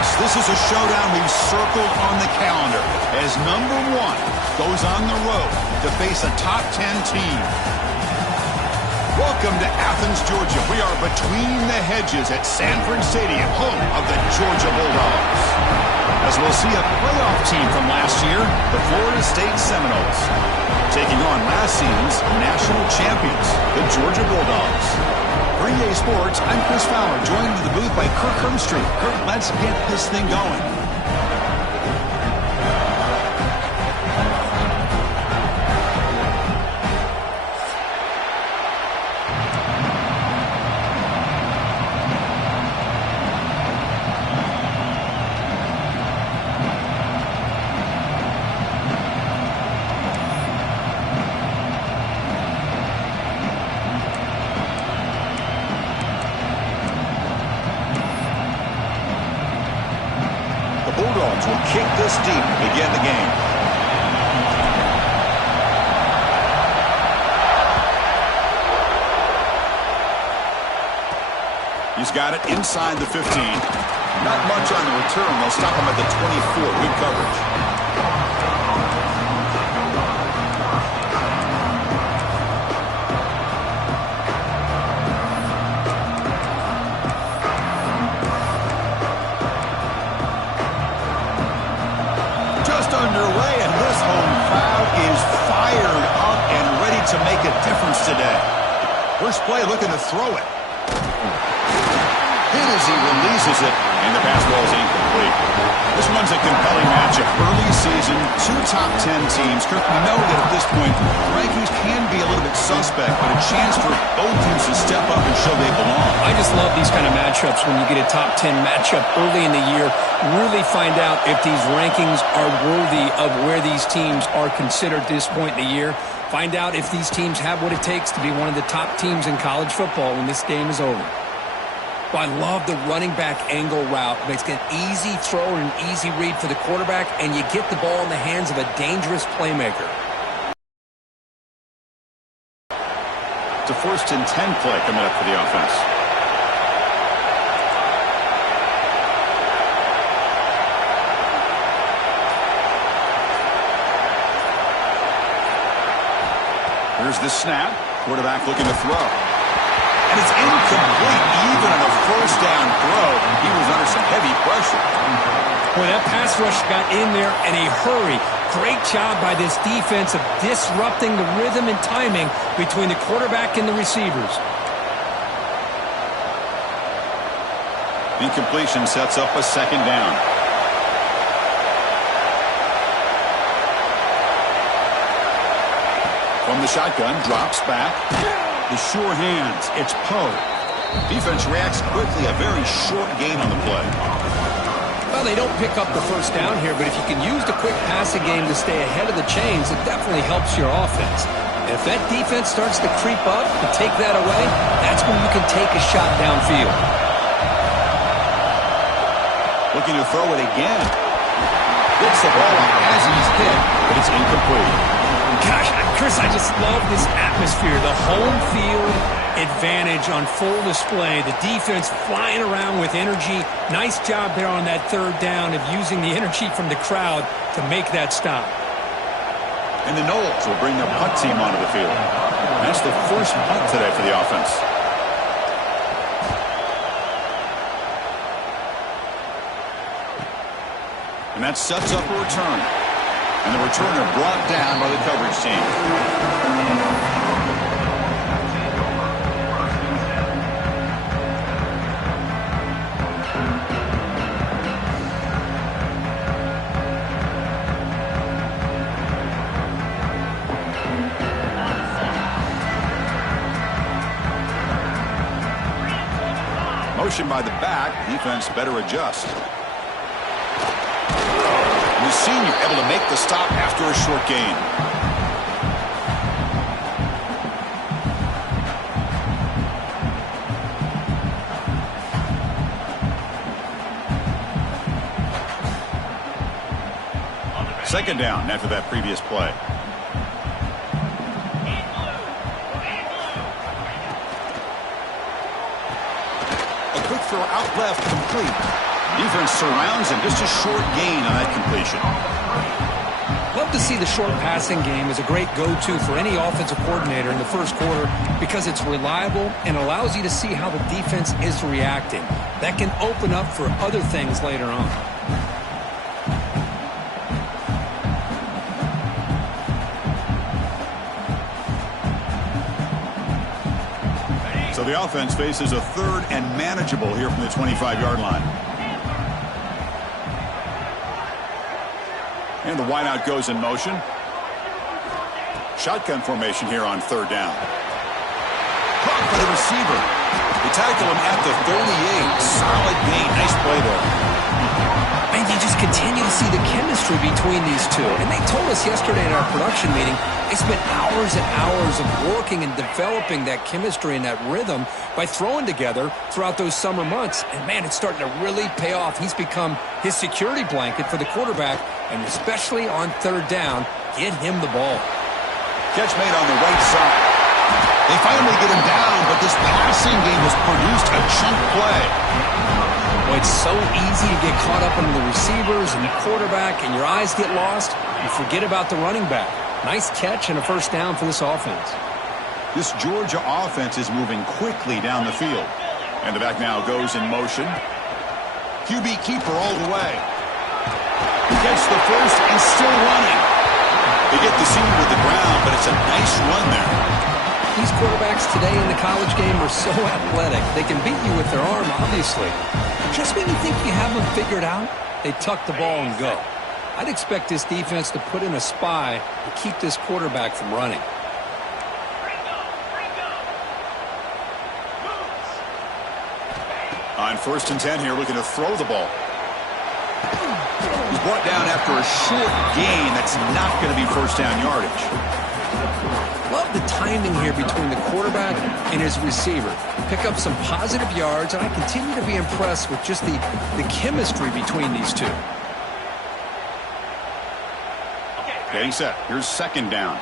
Bulldogs. This is a showdown we've circled on the calendar as number 1 goes on the road to face a top 10 team. Welcome to Athens, Georgia. We are between the hedges at Sanford Stadium, home of the Georgia Bulldogs. As we'll see a playoff team from last year, the Florida State Seminoles, taking on last season's national champions, the Georgia Bulldogs. For EA Sports, I'm Chris Fowler, joined in the booth by Kirk Hermstreet. Kirk, let's get this thing going. Bulldogs will kick this deep to begin the game. He's got it inside the 15. Not much on the return. They'll stop him at the 24. Good coverage. Underway, and this home crowd is fired up and ready to make a difference today. First play, looking to throw it. Hit as he releases it, and the pass ball is incomplete. This one's a compelling matchup. Early season, 2 top 10 teams. Kirk, we know that at this point, the rankings can be a little bit suspect, but a chance for both teams to step up and show they belong. I just love these kind of matchups when you get a top 10 matchup early in the year. Really find out if these rankings are worthy of where these teams are considered at this point in the year. Find out if these teams have what it takes to be one of the top teams in college football when this game is over. Well, I love the running back angle route. Makes it an easy throw and an easy read for the quarterback, and you get the ball in the hands of a dangerous playmaker. It's a 1st and 10 play coming up for the offense. Here's the snap. Quarterback looking to throw. And it's incomplete. Even on a 1st down throw, he was under some heavy pressure. Boy, that pass rush got in there in a hurry. Great job by this defense of disrupting the rhythm and timing between the quarterback and the receivers. Incompletion sets up a 2nd down. From the shotgun, drops back. The sure hands. It's Poe. Defense reacts quickly. A very short gain on the play. Well, they don't pick up the 1st down here, but if you can use the quick passing game to stay ahead of the chains, it definitely helps your offense. And if that defense starts to creep up and take that away, that's when you can take a shot downfield. Looking to throw it again. Gets the ball as he's hit, but it's incomplete. Gosh, Chris, I just love this atmosphere. The home field advantage on full display. The defense flying around with energy. Nice job there on that 3rd down of using the energy from the crowd to make that stop. And the Noles will bring their punt team onto the field. That's the 1st punt today for the offense. And that sets up a return. And the returner brought down by the coverage team. Motion by the back. Defense better adjust. The senior able to make the stop after a short gain. Second down after that previous play. A quick throw out left, complete. Defense surrounds him. Just a short gain on that completion. Love to see the short passing game as a great go-to for any offensive coordinator in the first quarter because it's reliable and allows you to see how the defense is reacting. That can open up for other things later on. So the offense faces a third and manageable here from the 25-yard line. And the wideout goes in motion. Shotgun formation here on third down. Caught by the receiver. They tackle him at the 38. Solid gain. Nice play there. And you just continue to see the chemistry between these two. And they told us yesterday in our production meeting, they spent hours and hours of working and developing that chemistry and that rhythm by throwing together throughout those summer months. And, man, it's starting to really pay off. He's become his security blanket for the quarterback, and especially on third down, get him the ball. Catch made on the right side. They finally get him down, but this passing game has produced a chunk play. Well, it's so easy to get caught up in the receivers and the quarterback, and your eyes get lost. You forget about the running back. Nice catch and a first down for this offense. This Georgia offense is moving quickly down the field. And the back now goes in motion. QB keeper all the way. Gets the first and still running. They get the senior with the ground, but it's a nice run there. These quarterbacks today in the college game are so athletic. They can beat you with their arm, obviously. Just when you think you have them figured out, they tuck the ball and go. I'd expect this defense to put in a spy to keep this quarterback from running. On 1st and 10 here, looking to throw the ball. He's brought down after a short gain. That's not going to be first down yardage. Love the timing here between the quarterback and his receiver. Pick up some positive yards, and I continue to be impressed with just the chemistry between these two. Getting set. Here's 2nd down.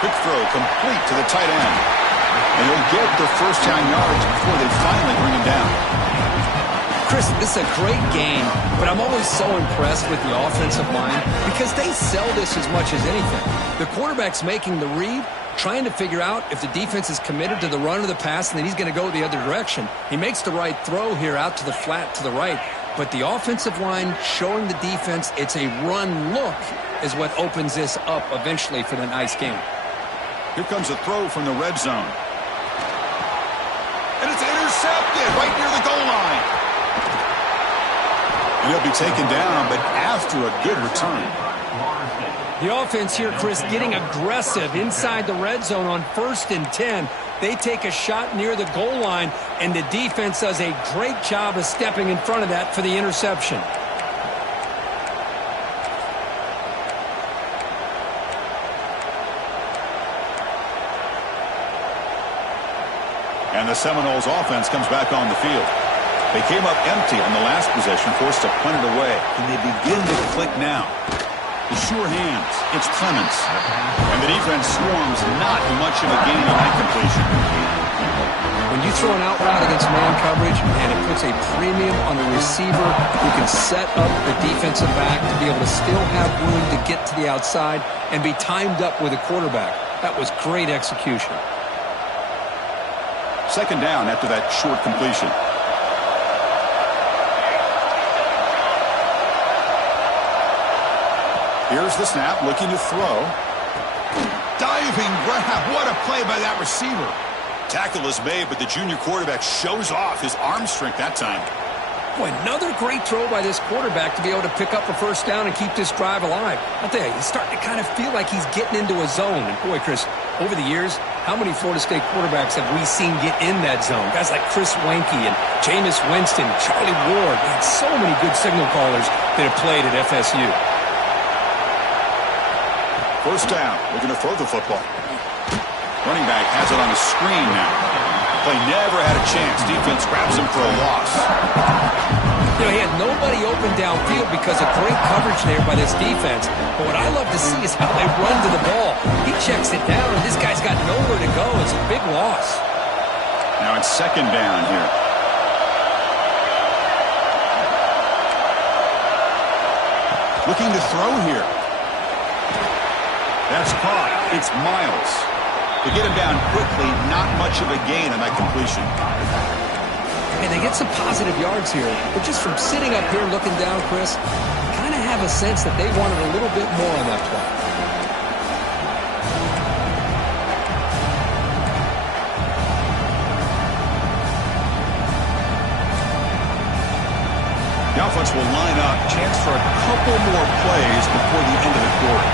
Quick throw complete to the tight end. And he'll get the first down yards before they finally bring him down. Chris, this is a great game, but I'm always so impressed with the offensive line because they sell this as much as anything. The quarterback's making the read, trying to figure out if the defense is committed to the run or the pass, and then he's going to go the other direction. He makes the right throw here out to the flat to the right, but the offensive line showing the defense it's a run look is what opens this up eventually for the nice game. Here comes a throw from the red zone. And it's intercepted right near the goal line. And he'll be taken down, but after a good return. The offense here, Chris, getting aggressive inside the red zone on 1st and 10. They take a shot near the goal line, and the defense does a great job of stepping in front of that for the interception. And the Seminoles offense comes back on the field. They came up empty on the last possession, forced to punt it away. And they begin to click now. The sure hands. It's Clements. And the defense swarms not much of a gain on that completion. When you throw an out route against man coverage and it puts a premium on the receiver who can set up the defensive back to be able to still have room to get to the outside and be timed up with a quarterback. That was great execution. 2nd down after that short completion. Here's the snap, looking to throw. Diving grab. What a play by that receiver. Tackle is made, but the junior quarterback shows off his arm strength that time. Boy, another great throw by this quarterback to be able to pick up a first down and keep this drive alive. I'll tell you, he's starting to kind of feel like he's getting into a zone. And boy, Chris, over the years, how many Florida State quarterbacks have we seen get in that zone? Guys like Chris Wenke and Jameis Winston, Charlie Ward. Man, so many good signal callers that have played at FSU. First down. Looking to throw the football. Running back has it on a screen now. play never had a chance. Defense grabs him for a loss. You know, he had nobody open downfield because of great coverage there by this defense. But what I love to see is how they run to the ball. He checks it down, and this guy's got nowhere to go. It's a big loss. Now it's second down here. Looking to throw here. That's caught. It's Miles. To get him down quickly, not much of a gain on that completion. And they get some positive yards here. But just from sitting up here looking down, Chris, kind of have a sense that they wanted a little bit more on that play. The offense will line up. Chance for a couple more plays before the end of the quarter.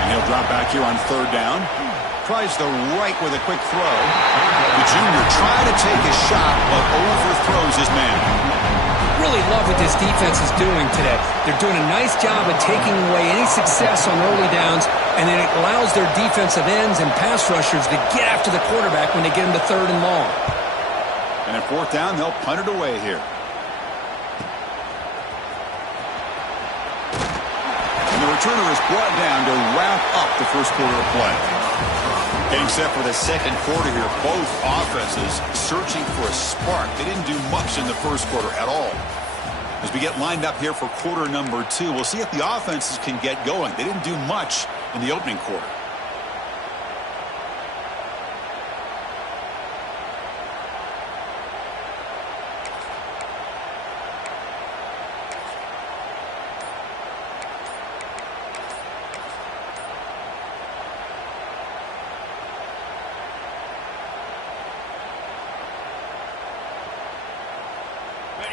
And he'll drop back here on third down. Tries the right with a quick throw. The junior trying to take a shot, but overthrows his man. Really love what this defense is doing today. They're doing a nice job of taking away any success on early downs, and then it allows their defensive ends and pass rushers to get after the quarterback when they get him to third and long. And at fourth down, they'll punt it away here. And the returner is brought down to wrap up the first quarter of play. Getting set for the second quarter here. Both offenses searching for a spark. They didn't do much in the first quarter at all. As we get lined up here for quarter number 2, we'll see if the offenses can get going. They didn't do much in the opening quarter.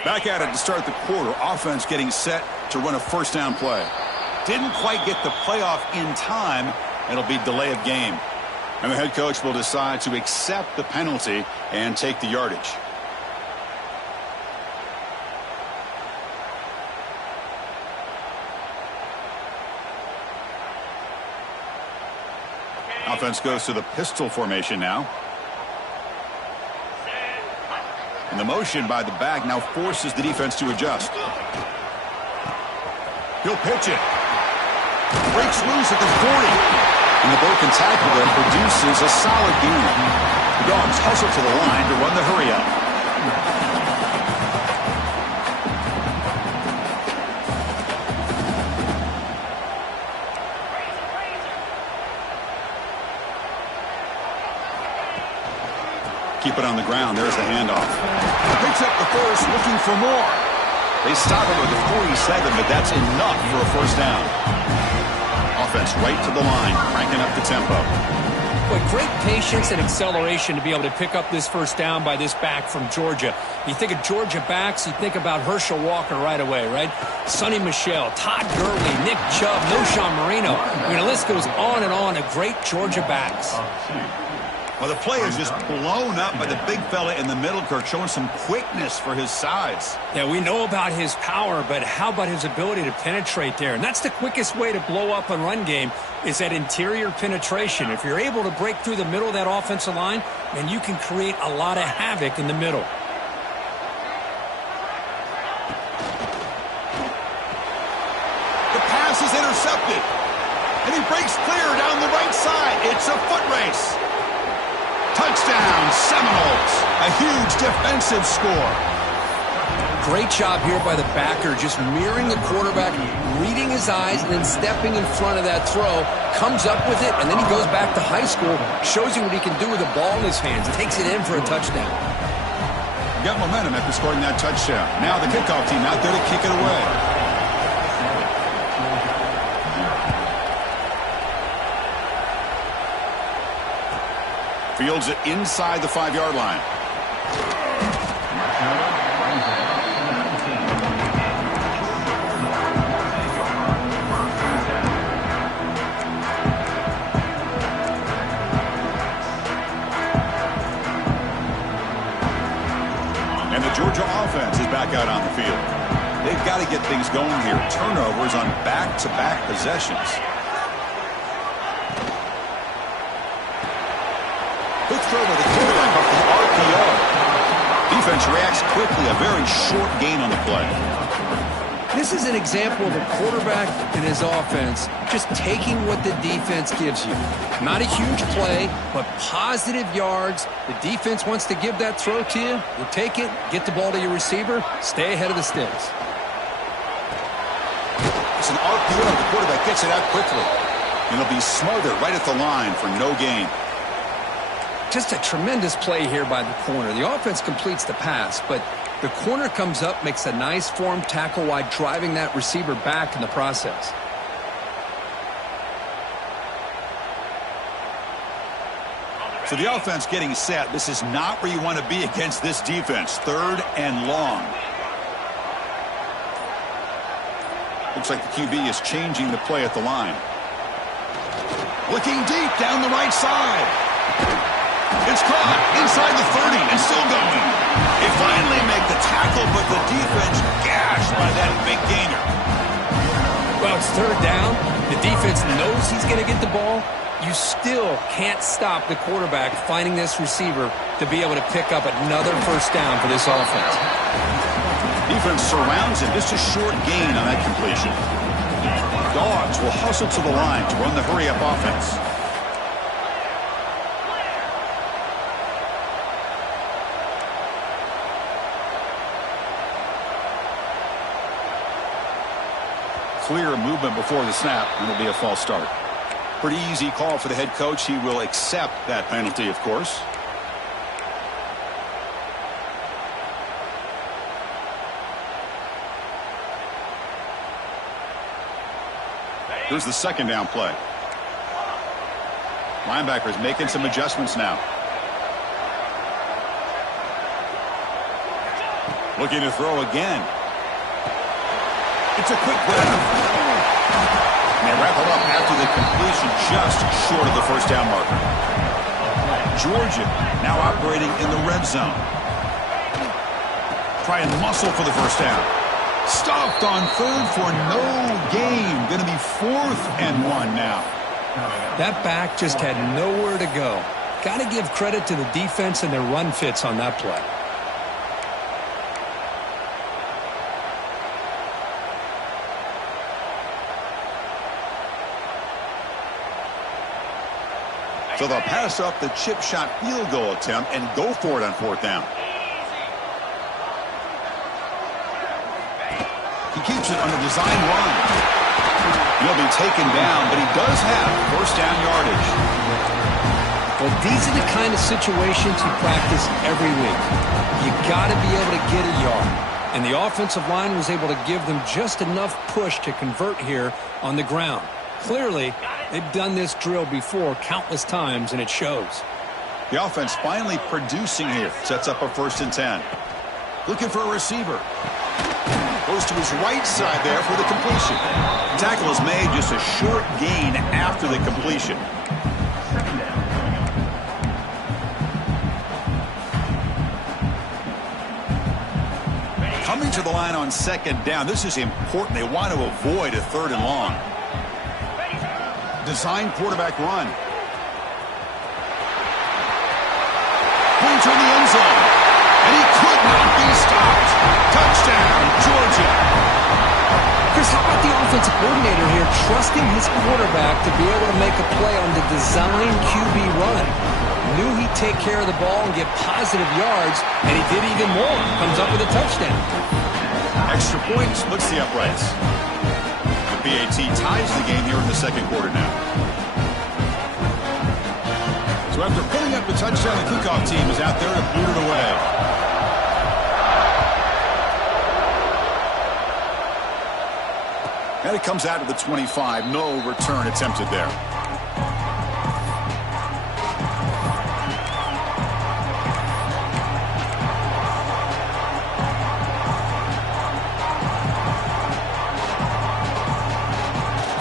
Back at it to start the quarter. Offense getting set to run a first down play. Didn't quite get the playoff in time. It'll be delay of game. And the head coach will decide to accept the penalty and take the yardage. Offense goes to the pistol formation now. And the motion by the back now forces the defense to adjust. He'll pitch it. Breaks loose at the 40. And the broken tackle there produces a solid gain. The Dogs hustle to the line to run the hurry up. Keep it on the ground. There's the handoff. Picks up the first, looking for more. They stop him with the 47, but that's enough for a first down. Offense right to the line, cranking up the tempo. But great patience and acceleration to be able to pick up this first down by this back from Georgia. You think of Georgia backs, you think about Herschel Walker right away, right? Sonny Michel, Todd Gurley, Nick Chubb, Noshawn Marino. I mean, the list goes on and on of great Georgia backs. Well, the play is just blown up by the big fella in the middle, Kirk, showing some quickness for his size. Yeah, we know about his power, but how about his ability to penetrate there? And that's the quickest way to blow up a run game is that interior penetration. If you're able to break through the middle of that offensive line, then you can create a lot of havoc in the middle. The pass is intercepted, and he breaks clear down the right side. It's a foot race. Touchdown, Seminoles. A huge defensive score. Great job here by the backer, just mirroring the quarterback, reading his eyes, and then stepping in front of that throw, comes up with it, and then he goes back to high school, shows you what he can do with the ball in his hands, takes it in for a touchdown. Got momentum after scoring that touchdown. Now the kickoff team out there to kick it away. Fields it inside the 5-yard line. And the Georgia offense is back out on the field. They've got to get things going here. Turnovers on back-to-back possessions. Good throw by the quarterback off the arc defense reacts quickly. A very short gain on the play. This is an example of a quarterback and his offense just taking what the defense gives you. Not a huge play, but positive yards. The defense wants to give that throw to you. You take it, get the ball to your receiver, stay ahead of the sticks. It's an RPO. The quarterback gets it out quickly. And it'll be smothered right at the line for no gain. Just a tremendous play here by the corner. The offense completes the pass, but the corner comes up, makes a nice form tackle while driving that receiver back in the process. So the offense getting set. This is not where you want to be against this defense. 3rd and long. Looks like the QB is changing the play at the line. Looking deep down the right side. It's caught inside the 30 and still going. They finally make the tackle, but the defense gashed by that big gainer. Well, it's 3rd down. The defense knows he's going to get the ball. You still can't stop the quarterback finding this receiver to be able to pick up another 1st down for this offense. Defense surrounds him. Just a short gain on that completion. Dogs will hustle to the line to run the hurry-up offense. Clear movement before the snap, and it'll be a false start. Pretty easy call for the head coach. He will accept that penalty, of course. Here's the 2nd down play. Linebackers making some adjustments now. Looking to throw again. It's a quick grab. And they wrap it up after the completion just short of the 1st down marker. Georgia now operating in the red zone. Try and muscle for the 1st down. Stuffed on 3rd for no gain. Going to be 4th and 1 now. That back just had nowhere to go. Got to give credit to the defense and their run fits on that play. So they'll pass up the chip shot field goal attempt and go for it on 4th down. He keeps it on the design run. He'll be taken down, but he does have 1st down yardage. Well, these are the kind of situations you practice every week. You got to be able to get a yard. And the offensive line was able to give them just enough push to convert here on the ground. Clearly, they've done this drill before countless times, and it shows. The offense finally producing here. Sets up a 1st and 10. Looking for a receiver. Goes to his right side there for the completion. Tackle is made, just a short gain after the completion. Coming to the line on 2nd down. This is important. They want to avoid a 3rd and long. Design quarterback run. Going to the end zone. And he could not be stopped. Touchdown, Georgia. Chris, how about the offensive coordinator here trusting his quarterback to be able to make a play on the design QB run? Knew he'd take care of the ball and get positive yards, and he did even more. Comes up with a touchdown. Extra point splits the uprights. BAT ties the game here in the 2nd quarter now. So after putting up the touchdown, the kickoff team is out there to boot it away. And it comes out of the 25. No return attempted there.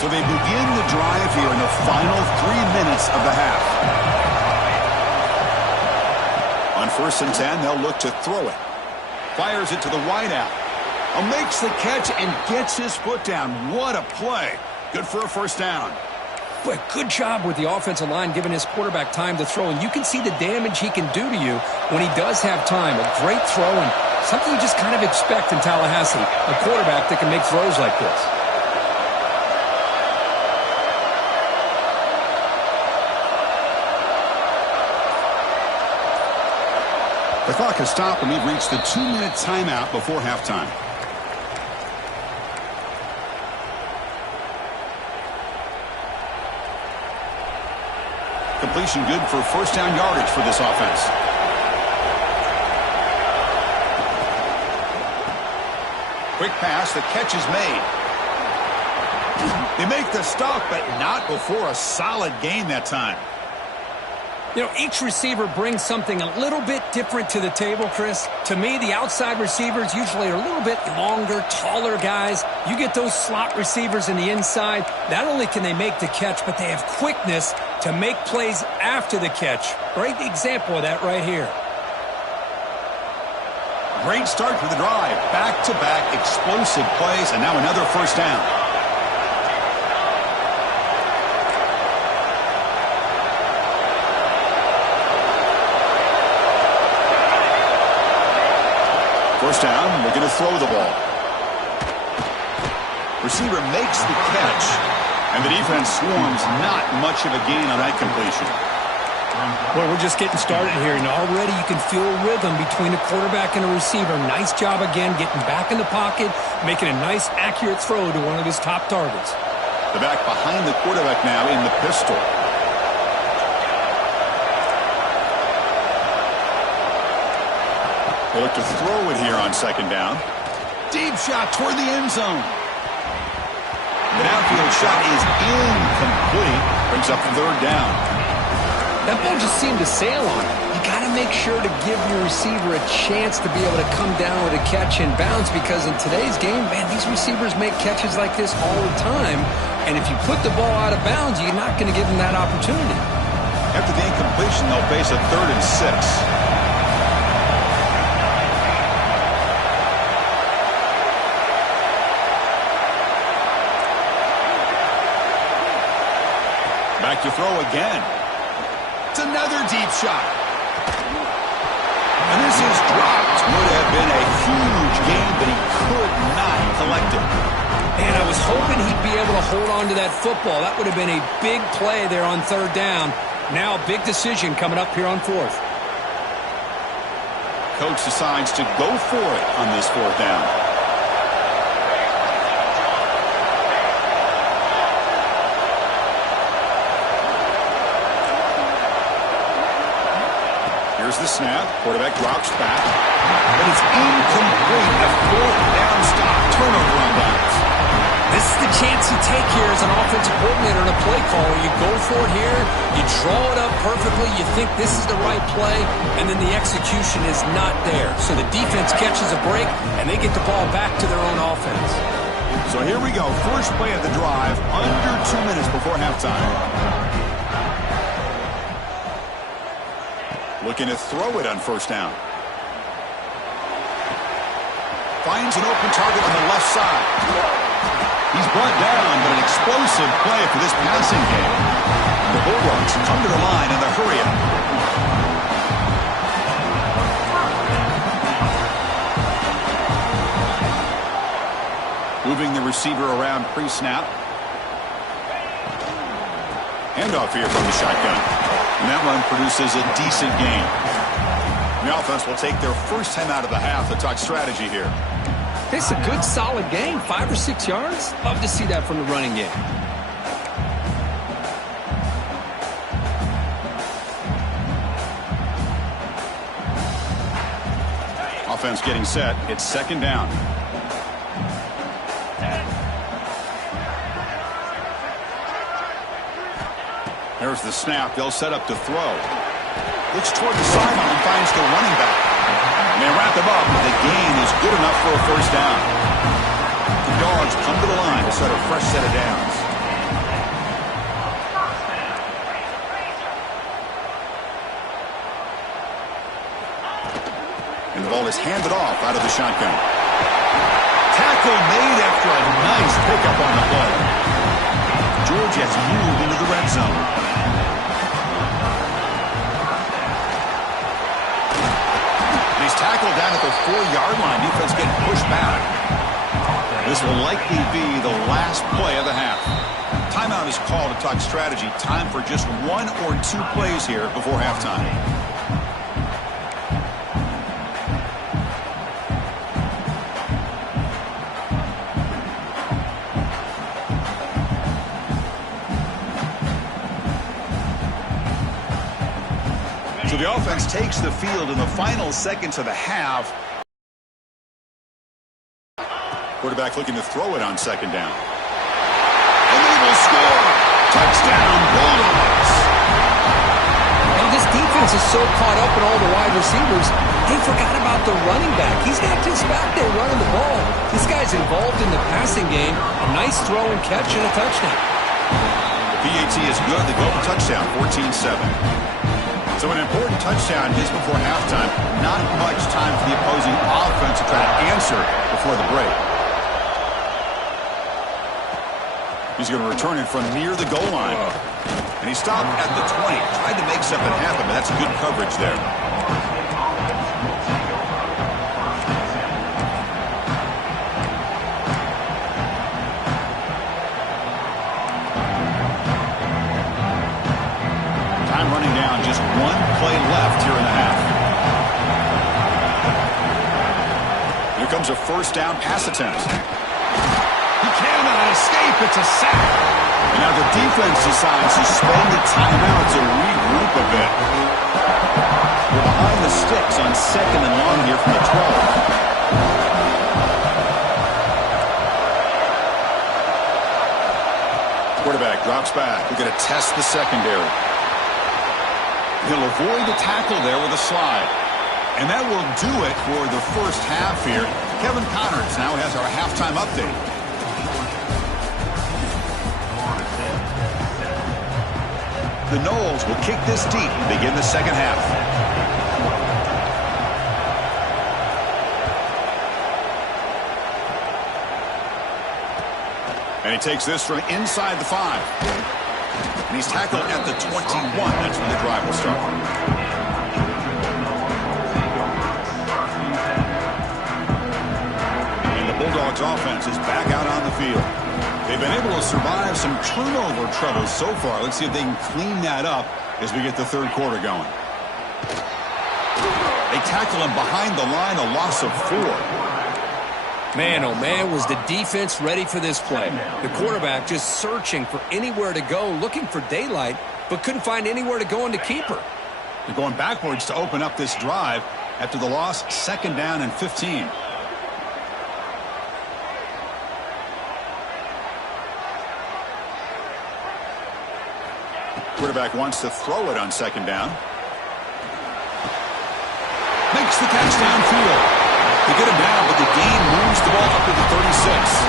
So they begin the drive here in the final 3 minutes of the half. On 1st and 10, they'll look to throw it. Fires it to the wideout. Makes the catch and gets his foot down. What a play. Good for a 1st down. But good job with the offensive line giving his quarterback time to throw. And you can see the damage he can do to you when he does have time. A great throw and something you just kind of expect in Tallahassee. A quarterback that can make throws like this. The clock has stopped and we've reached the 2-minute timeout before halftime. Completion good for first down yardage for this offense. Quick pass, the catch is made. They make the stop, but not before a solid gain that time. You know, each receiver brings something a little bit different to the table, Chris. To me, the outside receivers usually are a little bit longer, taller guys. You get those slot receivers in the inside, not only can they make the catch, but they have quickness to make plays after the catch. Great example of that right here. Great start for the drive. Back-to-back explosive plays, and now another first down. First down, looking to throw the ball. Receiver makes the catch, and the defense swarms. Not much of a gain on that completion. Well, we're just getting started here, and already you can feel a rhythm between a quarterback and a receiver. Nice job again getting back in the pocket, making a nice, accurate throw to one of his top targets. The back behind the quarterback now in the pistol. They look to throw it here on second down. Deep shot toward the end zone. The downfield shot is incomplete. Brings up the third down. That ball just seemed to sail on it. You got to make sure to give your receiver a chance to be able to come down with a catch and bounce, because in today's game, man, these receivers make catches like this all the time. And if you put the ball out of bounds, you're not going to give them that opportunity. After the incompletion, they'll face a 3rd and 6. Back to throw again. It's another deep shot. And this is dropped. Would have been a huge gain, but he could not collect it. And I was hoping he'd be able to hold on to that football. That would have been a big play there on 3rd down. Now a big decision coming up here on 4th. Coach decides to go for it on this 4th down. Here's the snap. Quarterback drops back. But it's incomplete. A 4th down stop. Turnover on downs. This is the chance you take here as an offensive coordinator and a play caller. You go for it here. You draw it up perfectly. You think this is the right play. And then the execution is not there. So the defense catches a break, and they get the ball back to their own offense. So here we go. First play of the drive. Under 2 minutes before halftime. Looking to throw it on first down. Finds an open target on the left side. He's brought down, but an explosive play for this passing game. The Bulldogs come to the line in the hurry-up. Moving the receiver around pre-snap. Handoff here from the shotgun. And that run produces a decent gain. The offense will take their first time out of the half to talk strategy here. It's a good, solid game. 5 or 6 yards. Love to see that from the running game. Offense getting set. It's second down. There's the snap. They'll set up to throw. Looks toward the sideline and finds the running back. And they wrap him up. The gain is good enough for a first down. The Dogs come to the line to set a fresh set of downs. And the ball is handed off out of the shotgun. Tackle made after a nice pickup on the play. Georgia has moved into the red zone. And he's tackled down at the 4-yard line. Defense getting pushed back. This will likely be the last play of the half. Timeout is called to talk strategy. Time for just 1 or 2 plays here before halftime. So the offense takes the field in the final seconds of the half. Quarterback looking to throw it on second down. And they will score. Touchdown, Bulldogs. And this defense is so caught up in all the wide receivers, they forgot about the running back. He's not just back there running the ball. This guy's involved in the passing game. A nice throw and catch and a touchdown. The PAT is good. They go for touchdown, 14-7. So an important touchdown just before halftime. Not much time for the opposing offense to try to answer before the break. He's going to return it from near the goal line. And he stopped at the 20. Tried to make something happen, but that's good coverage there. Time running down. Just 1 play left here in the half. Here comes a first down pass attempt. He cannot escape. It's a sack. And now the defense decides to spend the timeout to regroup a bit. We're behind the sticks on second and long here from the 12. Quarterback drops back. We're going to test the secondary. He'll avoid the tackle there with a slide. And that will do it for the first half here. Kevin Connors now has our halftime update. The Noles will kick this deep and begin the second half. And he takes this from inside the 5. And he's tackled at the 21. That's when the drive will start. And the Bulldogs offense is back out on the field. They've been able to survive some turnover troubles so far. Let's see if they can clean that up as we get the third quarter going. They tackle him behind the line, a loss of 4. Man, oh man, was the defense ready for this play. The quarterback just searching for anywhere to go, looking for daylight, but couldn't find anywhere to go into keeper. They're going backwards to open up this drive after the loss, second down and 15. Quarterback wants to throw it on second down. Makes the catch downfield. They get him down, but the gain moves the ball up to the 36.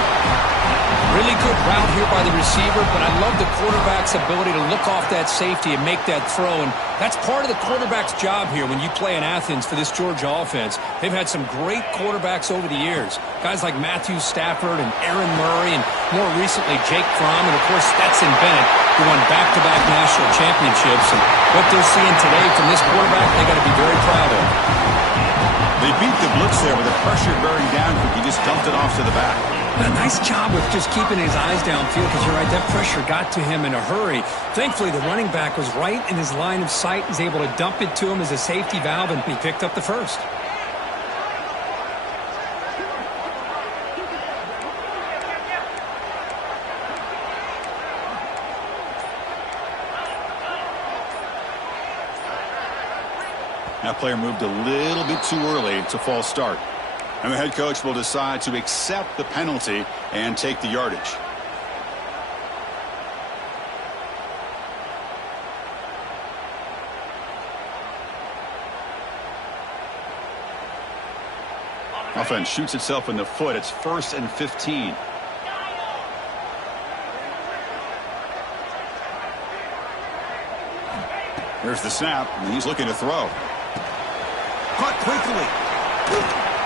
Really good route here by the receiver, but I love the quarterback's ability to look off that safety and make that throw. And that's part of the quarterback's job here when you play in Athens for this Georgia offense. They've had some great quarterbacks over the years. Guys like Matthew Stafford and Aaron Murray and more recently Jake Fromm and, of course, Stetson Bennett, who won back-to-back national championships. And what they're seeing today from this quarterback, they got to be very proud of. They beat the blitz there with the pressure bearing down. He just dumped it off to the back. A nice job with just keeping his eyes downfield because you're right, that pressure got to him in a hurry. Thankfully, the running back was right in his line of sight. He's able to dump it to him as a safety valve, and he picked up the first. That player moved a little bit too early. It's a false start. And the head coach will decide to accept the penalty and take the yardage. Offense shoots itself in the foot. It's 1st and 15. Here's the snap, and he's looking to throw. Caught quickly.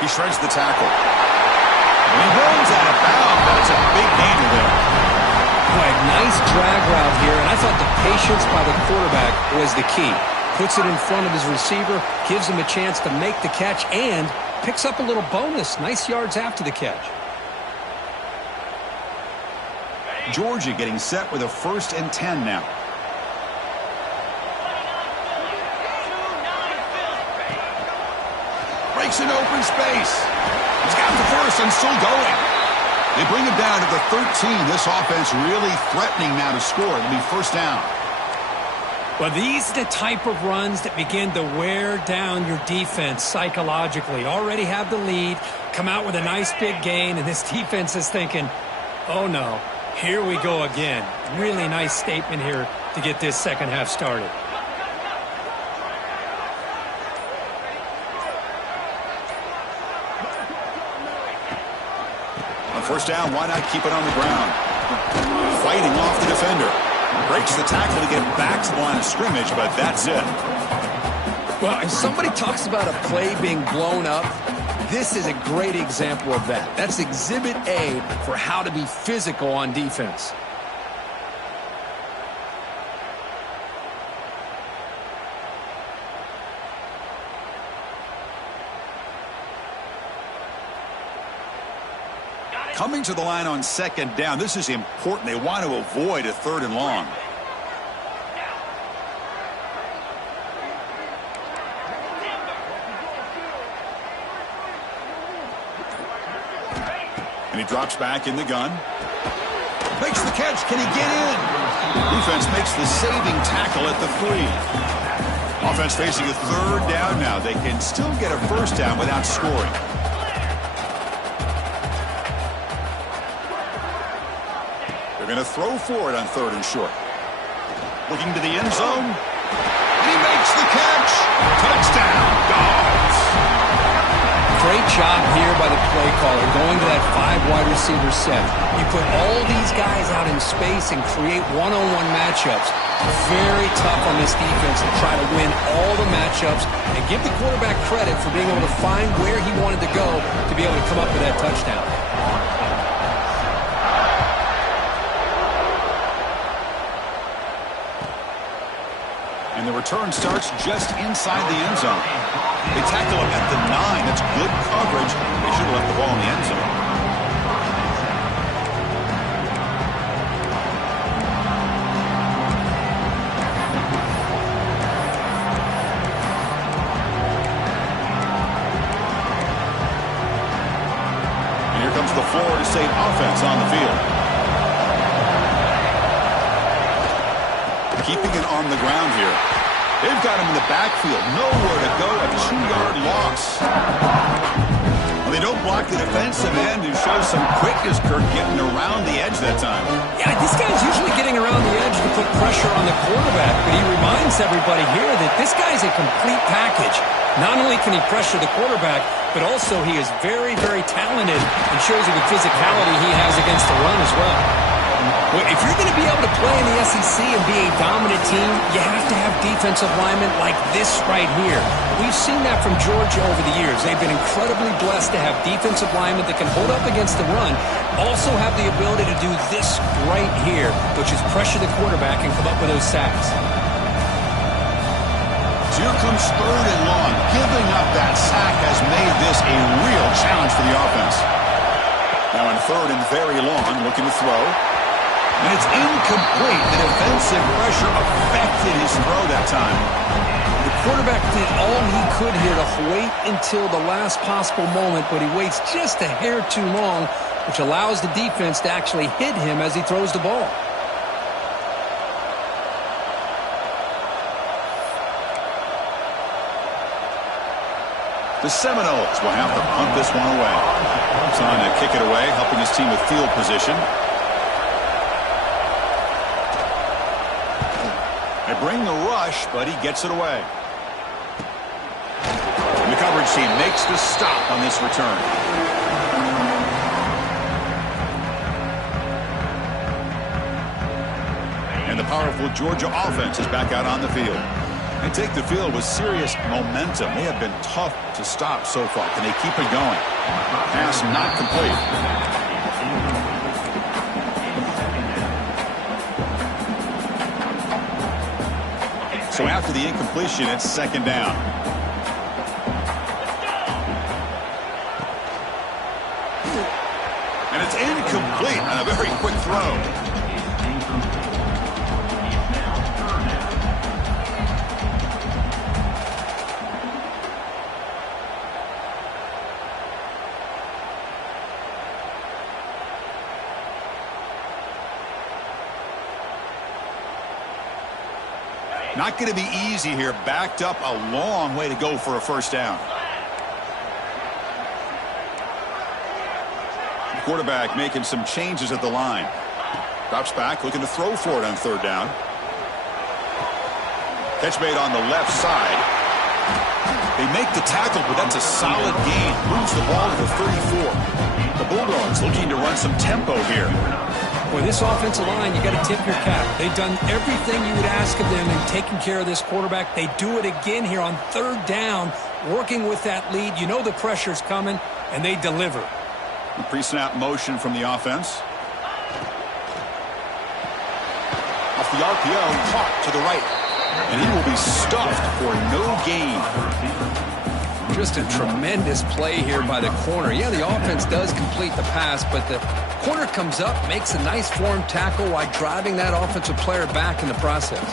He shreds the tackle. And he rolls out of bounds, but it's a big gainer there. Right, nice drag thought the patience by the quarterback was the key. Puts it in front of his receiver, gives him a chance to make the catch, and picks up a little bonus. Nice yards after the catch. Georgia getting set with a 1st and 10 now. Breaks an open space. He's got the first and still going. They bring him down to the 13. This offense really threatening now to score. It'll be 1st down. Well, these are the type of runs that begin to wear down your defense psychologically. Already have the lead, come out with a nice big gain, and this defense is thinking, oh no, here we go again. Really nice statement here to get this second half started. On 1st down, why not keep it on the ground? Fighting off the defender. Breaks the tackle to get back to the line of scrimmage, but that's it. Well, if somebody talks about a play being blown up, this is a great example of that. That's Exhibit A for how to be physical on defense. Coming to the line on 2nd down. This is important. They want to avoid a 3rd and long. And he drops back in the gun. Makes the catch. Can he get in? Defense makes the saving tackle at the 3. Offense facing a 3rd down now. They can still get a 1st down without scoring. Going to throw for it on 3rd and short. Looking to the end zone. And he makes the catch. Touchdown, Dogs. Great job here by the play caller going to that 5 wide receiver set. You put all these guys out in space and create one-on-one matchups. Very tough on this defense to try to win all the matchups and give the quarterback credit for being able to find where he wanted to go to be able to come up with that touchdown. And the return starts just inside the end zone. They tackle him at the 9. That's good coverage. They should have left the ball in the end zone. And here comes the Florida State offense on the field. Keeping it on the ground here. They've got him in the backfield. Nowhere to go. A 2-yard loss. Well, they don't block the defensive end, who shows some quickness, Kirk, getting around the edge that time. Yeah, this guy's usually getting around the edge to put pressure on the quarterback, but he reminds everybody here that this guy's a complete package. Not only can he pressure the quarterback, but also he is very, very talented and shows you the physicality he has against the run as well. Well, if you're going to be able to play in the SEC and be a dominant team, you have to have defensive linemen like this right here. We've seen that from Georgia over the years. They've been incredibly blessed to have defensive linemen that can hold up against the run, also have the ability to do this right here, which is pressure the quarterback and come up with those sacks. So here comes 3rd and long. Giving up that sack has made this a real challenge for the offense. Now in 3rd and very long, looking to throw. And it's incomplete. The defensive pressure affected his throw that time. The quarterback did all he could here to wait until the last possible moment, but he waits just a hair too long, which allows the defense to actually hit him as he throws the ball. The Seminoles will have to punt this one away. Trying to kick it away, helping his team with field position. They bring the rush, but he gets it away. And the coverage team makes the stop on this return. And the powerful Georgia offense is back out on the field. They take the field with serious momentum. They have been tough to stop so far. Can they keep it going? Pass not complete. So after the incompletion, it's second down. And it's incomplete on a very quick throw. Not going to be easy here. Backed up a long way to go for a first down. The quarterback making some changes at the line. Drops back, looking to throw for it on third down. Catch made on the left side. They make the tackle, but that's a solid gain. Moves the ball to the 34. The Bulldogs looking to run some tempo here. Boy, this offensive line, you got to tip your cap. They've done everything you would ask of them in taking care of this quarterback. They do it again here on third down, working with that lead. You know the pressure's coming, and they deliver. The pre-snap motion from the offense. Off the RPO, caught to the right. And he will be stuffed for no gain. Just a tremendous play here by the corner. Yeah, the offense does complete the pass, but the corner comes up, makes a nice form tackle while driving that offensive player back in the process.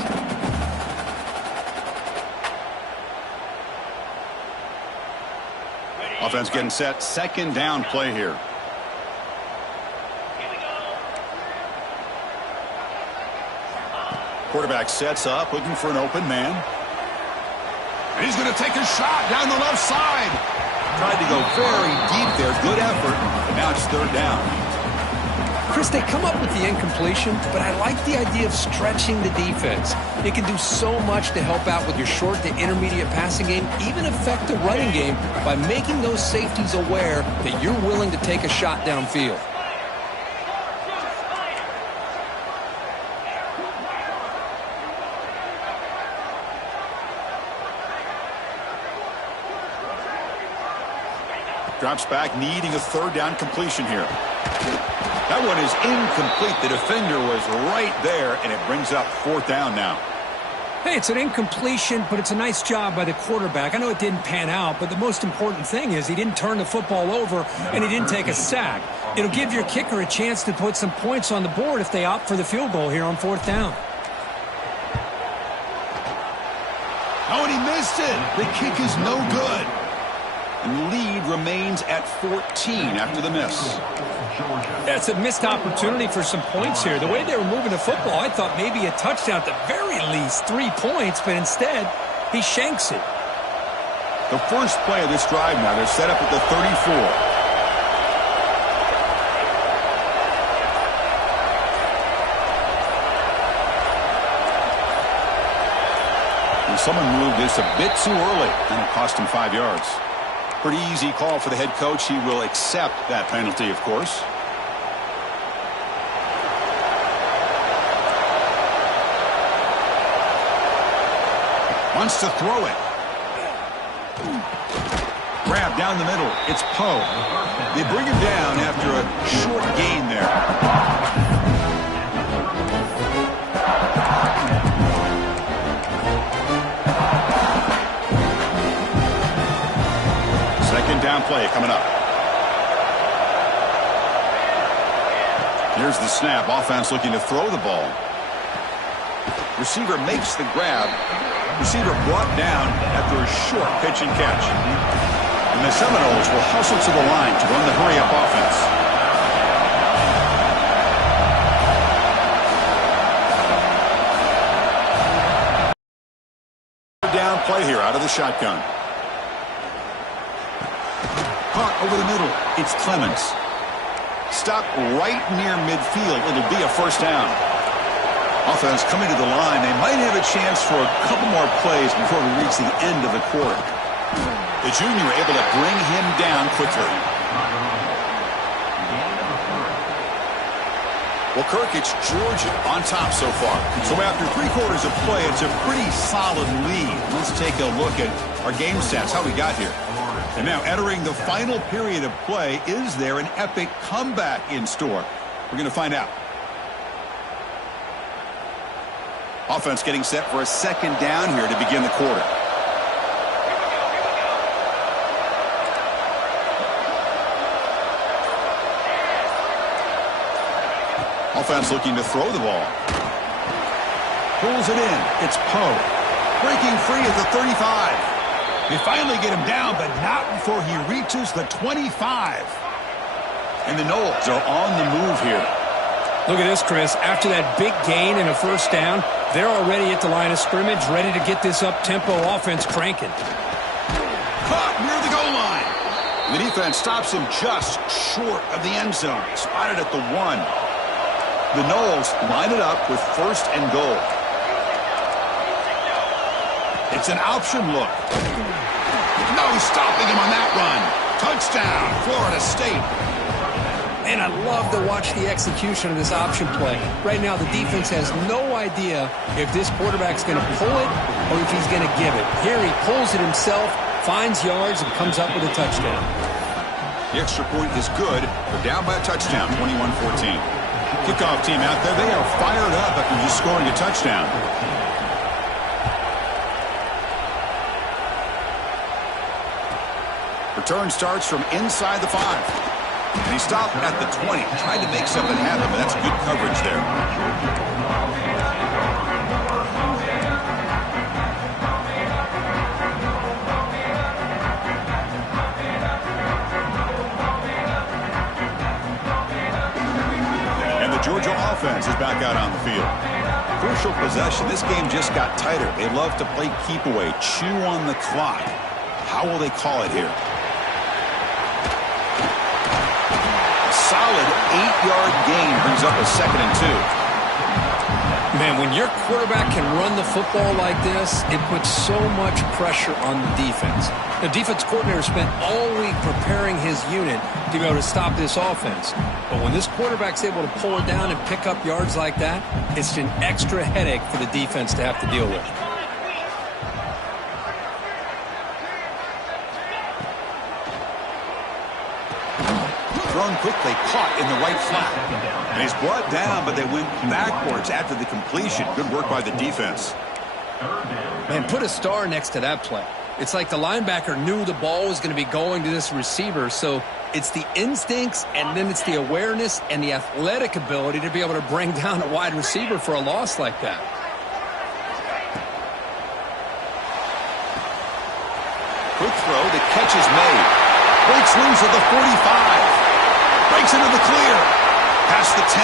Offense getting set. Second down play here. Quarterback sets up, looking for an open man. And he's going to take a shot down the left side. Tried to go very deep there. Good effort. But now it's third down. Chris, they come up with the incompletion, but I like the idea of stretching the defense. It can do so much to help out with your short to intermediate passing game, even affect the running game by making those safeties aware that you're willing to take a shot downfield. Drops back, needing a third down completion here. That one is incomplete. The defender was right there, and it brings up fourth down now. Hey, it's an incompletion, but it's a nice job by the quarterback. I know it didn't pan out, but the most important thing is he didn't turn the football over, and he didn't take a sack. It'll give your kicker a chance to put some points on the board if they opt for the field goal here on fourth down. Oh, and he missed it. The kick is no good. And the lead remains at 14 after the miss. That's a missed opportunity for some points here. The way they were moving the football, I thought maybe a touchdown at the very least, 3 points, but instead, he shanks it. The first play of this drive now, they're set up at the 34. And someone moved this a bit too early, and it cost him 5 yards. Pretty easy call for the head coach. He will accept that penalty, of course. Wants to throw it. Grab down the middle. It's Poe. They bring him down after a short gain there. Second down play coming up. Here's the snap. Offense looking to throw the ball. Receiver makes the grab. Receiver brought down after a short pitch and catch. And the Seminoles will hustle to the line to run the hurry-up offense. Down play here out of the shotgun. Caught over the middle. It's Clemens. Stopped right near midfield. It'll be a first down. Offense coming to the line. They might have a chance for a couple more plays before we reach the end of the quarter. The junior able to bring him down quickly. Well, Kirk, it's Georgia on top so far. So after 3 quarters of play, it's a pretty solid lead. Let's take a look at our game stats, how we got here. And now entering the final period of play, is there an epic comeback in store? We're going to find out. Offense getting set for a second down here to begin the quarter. Offense looking to throw the ball. Pulls it in. It's Poe. Breaking free at the 35. They finally get him down, but not before he reaches the 25. And the Noles are on the move here. Look at this, Chris. After that big gain and a first down, they're already at the line of scrimmage, ready to get this up-tempo offense cranking. Caught near the goal line. The defense stops him just short of the end zone. Spotted at the 1. The Noles line it up with first and goal. It's an option look. No stopping him on that run. Touchdown, Florida State. And I love to watch the execution of this option play. Right now, the defense has no idea if this quarterback's going to pull it or if he's going to give it. Here he pulls it himself, finds yards, and comes up with a touchdown. The extra point is good. They're down by a touchdown, 21-14. Kickoff team out there, they are fired up after just scoring a touchdown. Return starts from inside the 5. And he stopped at the 20. Tried to make something happen, but that's good coverage there. And the Georgia offense is back out on the field. Crucial possession. This game just got tighter. They love to play keep away, chew on the clock. How will they call it here? Solid 8-yard gain brings up a 2nd and 2. Man, when your quarterback can run the football like this, it puts so much pressure on the defense. The defense coordinator spent all week preparing his unit to be able to stop this offense. But when this quarterback's able to pull it down and pick up yards like that, it's an extra headache for the defense to have to deal with. Thrown quickly, caught in the right flat. And he's brought down, but they went backwards after the completion. Good work by the defense. Man, put a star next to that play. It's like the linebacker knew the ball was going to be going to this receiver, so it's the instincts and then it's the awareness and the athletic ability to be able to bring down a wide receiver for a loss like that. Quick throw, the catch is made. Breaks loose at the 45. Breaks into the clear. Past the 10.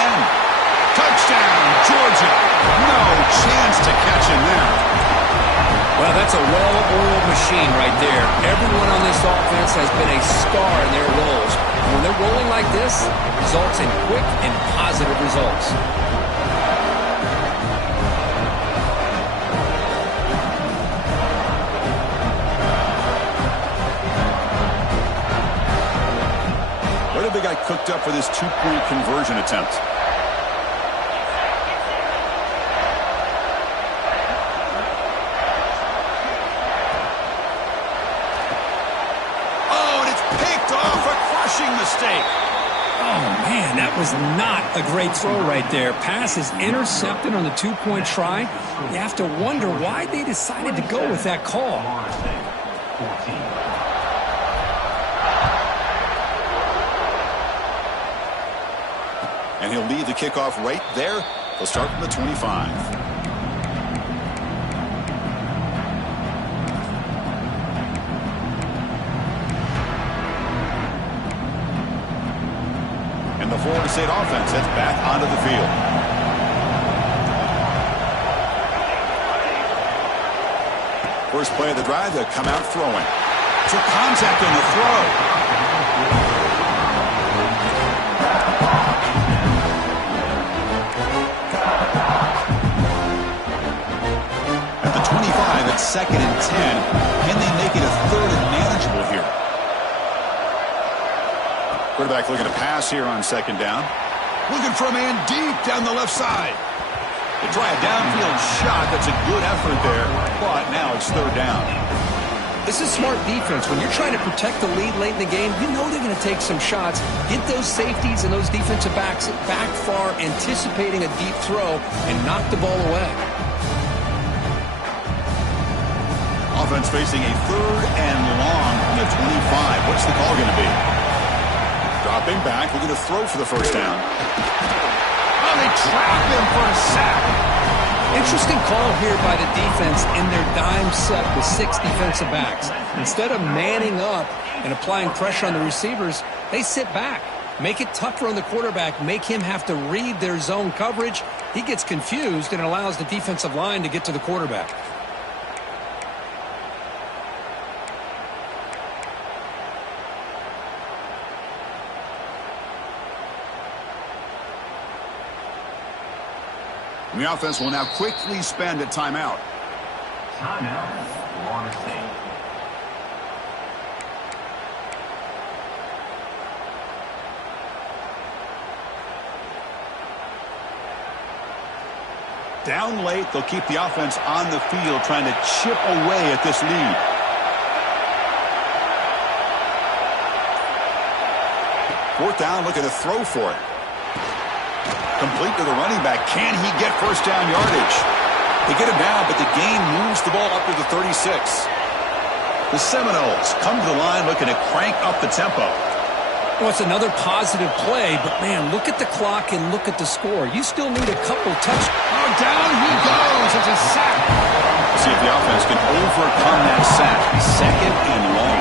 Touchdown, Georgia. No chance to catch him there. Well, that's a well-oiled machine right there. Everyone on this offense has been a star in their roles. And when they're rolling like this, it results in quick and positive results. They got cooked up for this 2-point conversion attempt. Oh, and it's picked off, a crushing mistake. Oh, man, that was not a great throw right there. Pass is intercepted on the 2-point try. You have to wonder why they decided to go with that call. And he'll lead the kickoff right there. They'll start from the 25. And the Florida State offense heads back onto the field. First play of the drive, they'll come out throwing. So contact on the throw. It's 2nd and 10. Can they make it a 3rd and manageable here? Quarterback looking to pass here on 2nd down. Looking for a man deep down the left side. They try a downfield shot. That's a good effort there. But now it's 3rd down. This is smart defense. When you're trying to protect the lead late in the game, you know they're going to take some shots. Get those safeties and those defensive backs back far, anticipating a deep throw, and knock the ball away. offense facing a 3rd and long from the 25. What's the call going to be? Dropping back, looking to throw for the first down. Oh, they trap him for a sack. Interesting call here by the defense in their dime set with 6 defensive backs. Instead of manning up and applying pressure on the receivers, they sit back. Make it tougher on the quarterback. Make him have to read their zone coverage. He gets confused and allows the defensive line to get to the quarterback. The offense will now quickly spend a timeout. Timeout, Florida State. Down late, they'll keep the offense on the field trying to chip away at this lead. Fourth down, looking to throw for it. Complete to the running back. Can he get first down yardage? They get him down, but the gain moves the ball up to the 36. The Seminoles come to the line looking to crank up the tempo. Well, it's another positive play, but, man, look at the clock and look at the score. You still need a couple touch. Oh, down he goes. It's a sack. See if the offense can overcome that sack. 2nd and long.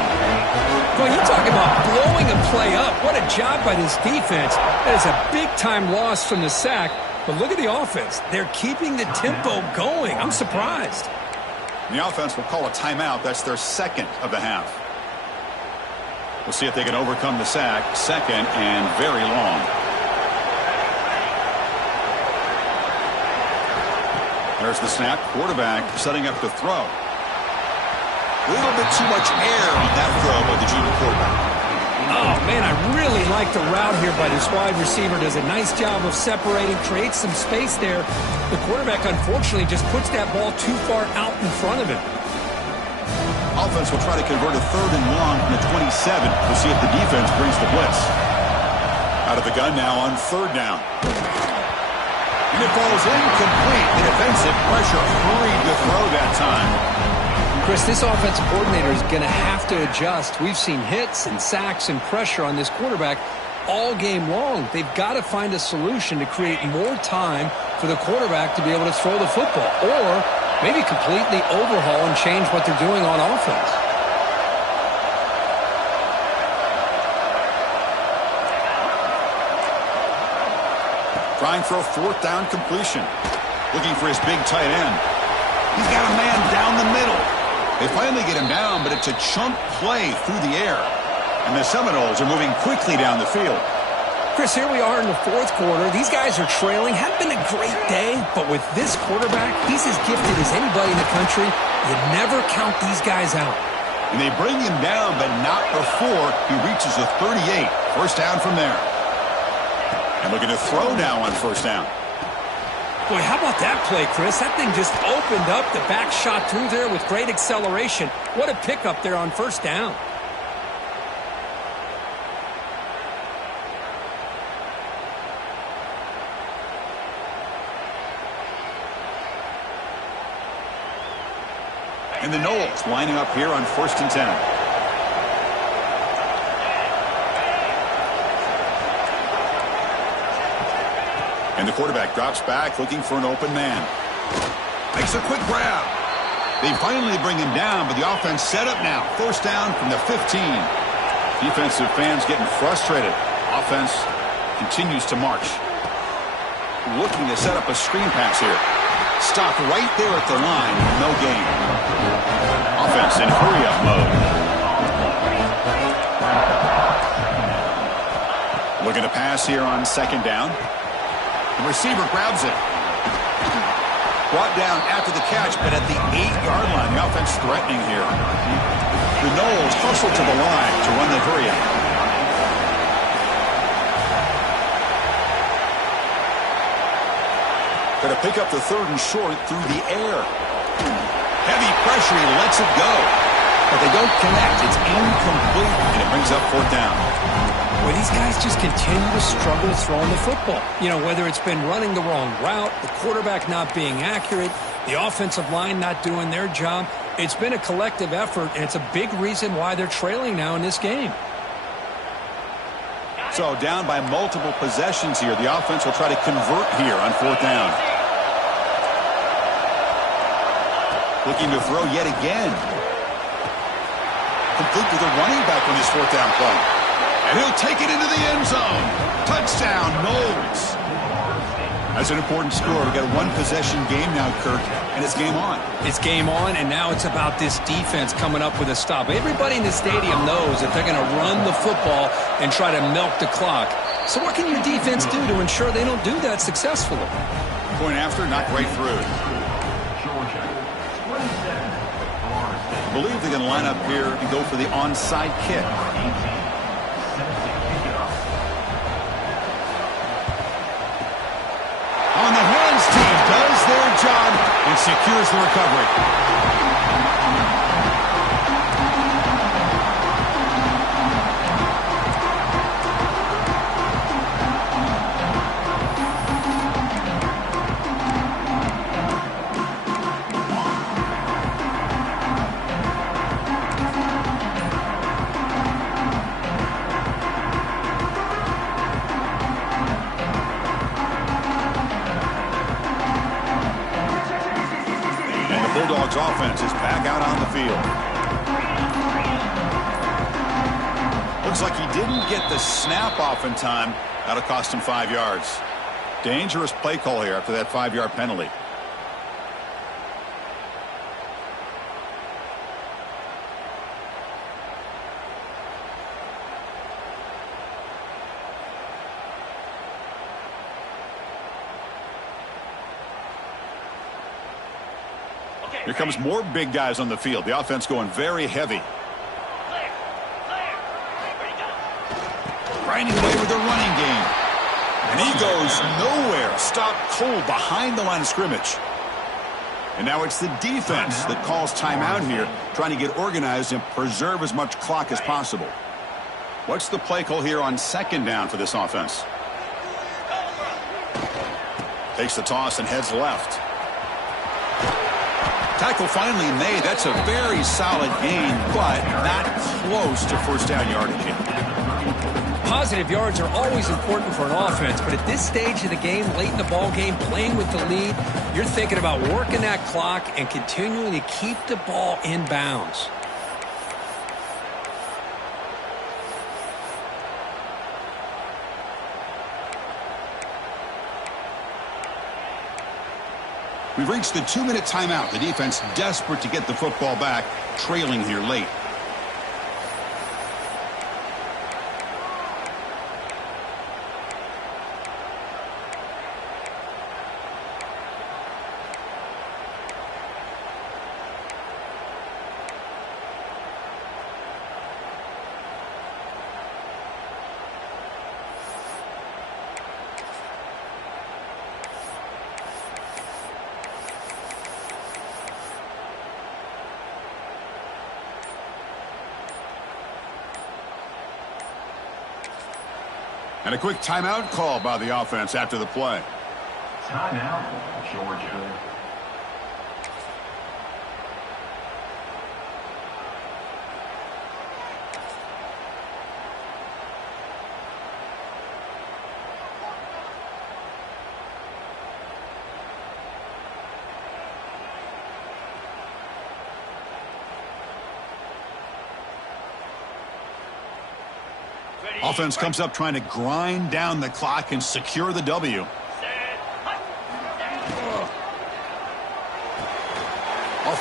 Boy, you talk about blowing a play up. What a job by this defense. That is a big-time loss from the sack. But look at the offense. They're keeping the tempo going. I'm surprised. The offense will call a timeout. That's their 2nd of the half. We'll see if they can overcome the sack. 2nd and very long. There's the snap. Quarterback setting up to throw. A little bit too much air on that throw by the junior quarterback. Oh, man, I really like the route here by this wide receiver. Does a nice job of separating, creates some space there. The quarterback, unfortunately, just puts that ball too far out in front of him. Offense will try to convert a 3rd and long from the 27. We'll see if the defense brings the blitz. Out of the gun now on 3rd down. And it falls incomplete. The defensive pressure hurried to throw that time. Chris, this offensive coordinator is going to have to adjust. We've seen hits and sacks and pressure on this quarterback all game long. They've got to find a solution to create more time for the quarterback to be able to throw the football, or maybe completely overhaul and change what they're doing on offense. Trying for a 4th down completion. Looking for his big tight end. He's got a man down the middle. They finally get him down, but it's a chunk play through the air. And the Seminoles are moving quickly down the field. Chris, here we are in the 4th quarter. These guys are trailing. Hadn't been a great day, but with this quarterback, he's as gifted as anybody in the country. You never count these guys out. And they bring him down, but not before he reaches the 38. First down from there. And looking to throw now on 1st down. Boy, how about that play, Chris? That thing just opened up. The back shot through there with great acceleration. What a pickup there on 1st down. And the Noles lining up here on 1st and 10. And the quarterback drops back looking for an open man. Makes a quick grab. They finally bring him down, but the offense set up now. 1st down from the 15. Defensive fans getting frustrated. Offense continues to march. Looking to set up a screen pass here. Stopped right there at the line. No gain. Offense in hurry-up mode. Looking to pass here on 2nd down. The receiver grabs it. Brought down after the catch, but at the 8-yard line. The offense threatening here. The Noles hustle to the line to run the hurry-up. Going to pick up the 3rd and short through the air. Heavy pressure. He lets it go. But they don't connect. It's incomplete, and it brings up 4th down. Well, these guys just continue to struggle throwing the football. You know, whether it's been running the wrong route, the quarterback not being accurate, The offensive line not doing their job. It's been a collective effort, and it's a big reason why they're trailing now in this game. So down by multiple possessions here. The offense will try to convert here on 4th down. Looking to throw yet again. Complete to the running back on this 4th down play. And he'll take it into the end zone. Touchdown, Knowles. That's an important score. We've got a one-possession game now, Kirk, and it's game on. It's game on, and now it's about this defense coming up with a stop. Everybody in the stadium knows that they're going to run the football and try to milk the clock. So what can your defense do to ensure they don't do that successfully? Point after, knocked right through. Georgia, 27, Florida State. I believe they're going to line up here and go for the onside kick. 18. On the hands team does their job and secures the recovery. Bulldogs offense is back out on the field. Looks like he didn't get the snap off in time. That'll cost him 5 yards. Dangerous play call here after that 5-yard penalty. Here comes more big guys on the field. The offense going very heavy. Grinding away with the running game. And he goes nowhere. Stopped cold behind the line of scrimmage. And now it's the defense that calls timeout here, trying to get organized and preserve as much clock as possible. What's the play call here on 2nd down for this offense? Takes the toss and heads left. Tackle finally made. That's a very solid gain, but not close to 1st down yardage yet. Positive yards are always important for an offense, but at this stage of the game, late in the ball game, playing with the lead, you're thinking about working that clock and continuing to keep the ball in bounds. We've reached the 2-minute timeout. The defense desperate to get the football back, trailing here late. And a quick timeout call by the offense after the play. Timeout, Georgia. Offense comes up trying to grind down the clock and secure the W. Off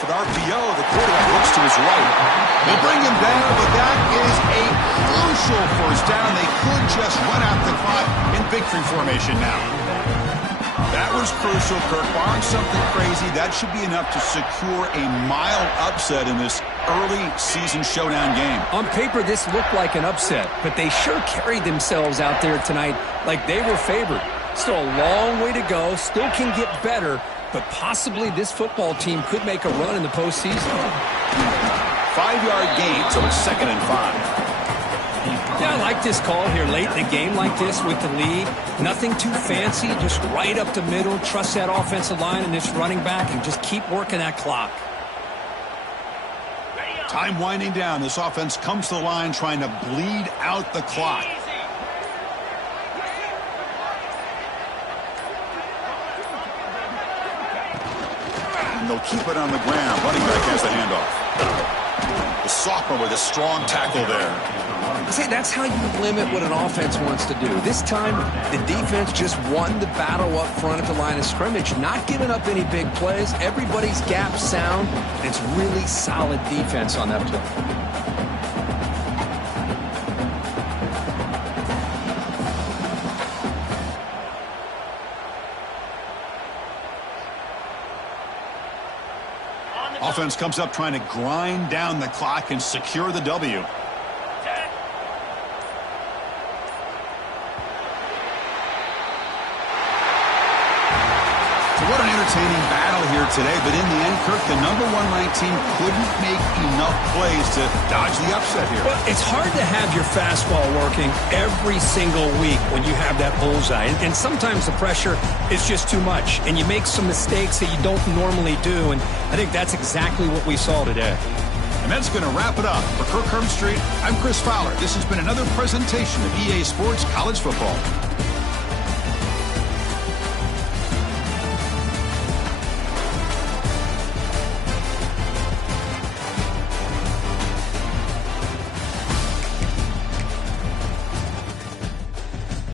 an RPO, the quarterback looks to his right. They'll bring him down, but that is a crucial 1st down. They could just run out the clock in victory formation now. That was crucial, Kirk. Barring something crazy, that should be enough to secure a mild upset in this early season showdown game. On paper, this looked like an upset, but they sure carried themselves out there tonight like they were favored. Still a long way to go, still can get better, but possibly this football team could make a run in the postseason. 5-yard gain, so it's 2nd and 5. Yeah, I like this call here late in the game like this with the lead. Nothing too fancy, just right up the middle. Trust that offensive line and this running back and just keep working that clock. Time winding down. This offense comes to the line trying to bleed out the clock. And they'll keep it on the ground. Running back has the handoff. The sophomore with a strong tackle there. See, that's how you limit what an offense wants to do. This time, the defense just won the battle up front at the line of scrimmage, not giving up any big plays. Everybody's gap sound, and it's really solid defense on that play. Offense comes up trying to grind down the clock and secure the W. What an entertaining battle here today, but in the end, Kirk, the #1 ranked team couldn't make enough plays to dodge the upset here. Well, it's hard to have your fastball working every single week when you have that bullseye, and sometimes the pressure is just too much, and you make some mistakes that you don't normally do, and I think that's exactly what we saw today. And that's going to wrap it up. For Kirk Herbstreit, I'm Chris Fowler. This has been another presentation of EA Sports College Football.